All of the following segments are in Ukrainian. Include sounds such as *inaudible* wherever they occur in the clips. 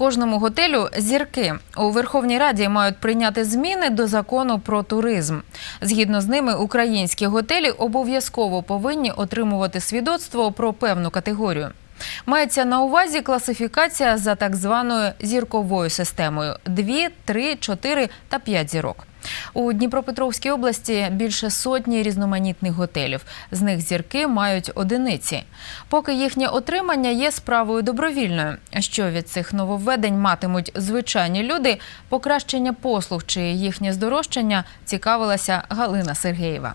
кожному готелю зірки. У Верховній Раді мають прийняти зміни до закону про туризм. Згідно з ними, українські готелі обов'язково повинні отримувати свідоцтво про певну категорію. Мається на увазі класифікація за так званою зірковою системою: 2, 3, 4 та 5 зірок. У Дніпропетровській області більше сотні різноманітних готелів. З них зірки мають одиниці. Поки їхнє отримання є справою добровільною. Що від цих нововведень матимуть звичайні люди, покращення послуг чи їхнє здорожчання цікавилася Галина Сергеєва.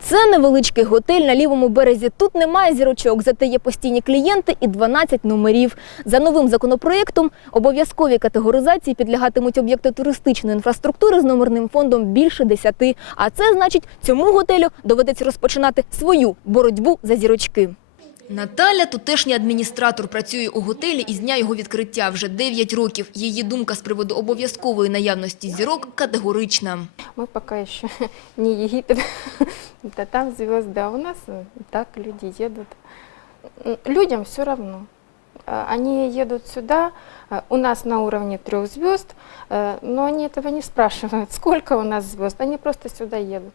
Це невеличкий готель на лівому березі. Тут немає зірочок, зате є постійні клієнти і 12 номерів. За новим законопроєктом обов'язкові категоризації підлягатимуть об'єкти туристичної інфраструктури з номерним фондом більше 10. А це значить, цьому готелю доведеться розпочинати свою боротьбу за зірочки. Наталя, тутешній адміністратор, працює у готелі із дня його відкриття вже 9 років. Її думка з приводу обов'язкової наявності зірок категорична. Мы пока еще *laughs* не Египет, да там звезды, а у нас э, так люди едут. М, Людям все равно. А, Они едут сюда, а, у нас на уровне трех звезд, э, но они этого не спрашивают, сколько *laughs* у нас звезд, они просто сюда едут.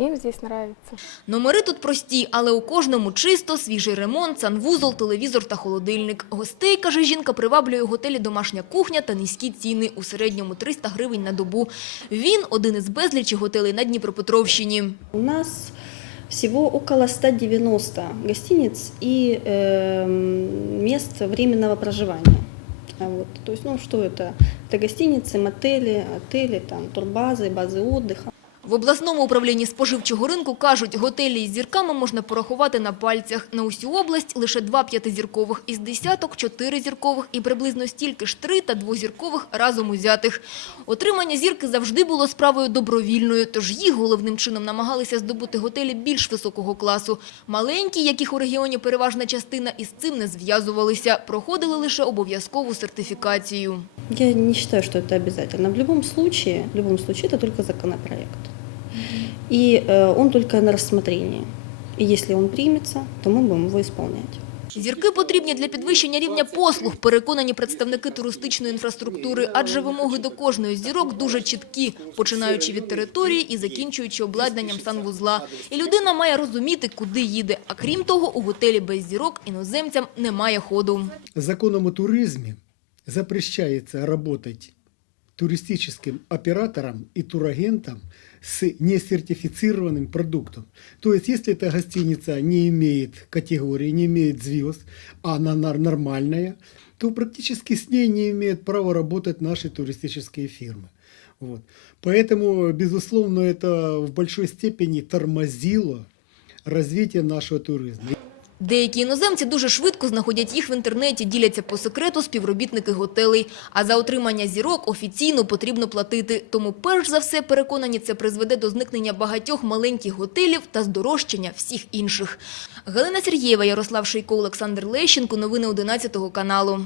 Им здесь нравится. Номери тут прості, але у кожному чисто, свіжий ремонт, санвузол, телевізор та холодильник. Гостей, каже жінка, приваблює у готелі домашня кухня та низькі ціни. У середньому 300 гривень на добу. Він – один із безлічі готелей на Дніпропетровщині. У нас всего около 190 гостиниц и эм, мест временного проживания. А Вот. То есть, ну что это? Это гостиницы, мотели, отели, там, турбазы, базы отдыха. В обласному управлінні споживчого ринку кажуть, готелі із зірками можна порахувати на пальцях. На усю область лише два п'ятизіркових із десяток, чотири зіркових і приблизно стільки ж три та двозіркових разом узятих. Отримання зірки завжди було справою добровільною, тож їх головним чином намагалися здобути готелі більш високого класу. Маленькі, яких у регіоні переважна частина, із цим не зв'язувалися, проходили лише обов'язкову сертифікацію. Я не считаю, что это обязательно. В любом случае, в любом случае это только законопроект. И э, он только на рассмотрении. И если он примется, то мы будем его исполнять. Зірки потрібні для підвищення рівня послуг, переконані представники туристичної інфраструктури, адже вимоги до кожної зірок дуже чіткі, починаючи від території і закінчуючи обладнанням санвузла. І людина має розуміти, куди їде. А крім того, у готелі без зірок іноземцям немає ходу. Законом о туризме запрещается работать туристическим оператором и турагентом с несертифицированным продуктом. То есть, если эта гостиница не имеет категории, не имеет звезд, а она нормальная, то практически с ней не имеют права работать наши туристические фирмы. Вот. Поэтому, безусловно, это в большой степени тормозило развитие нашего туризма. Деякі іноземці дуже швидко знаходять їх в інтернеті, діляться по секрету співробітники готелей. А за отримання зірок офіційно потрібно платити. Тому перш за все переконані, це призведе до зникнення багатьох маленьких готелів та здорожчання всіх інших. Галина Сергієва, Ярослав Шийко, Олександр Лещенко. Новини 11 каналу.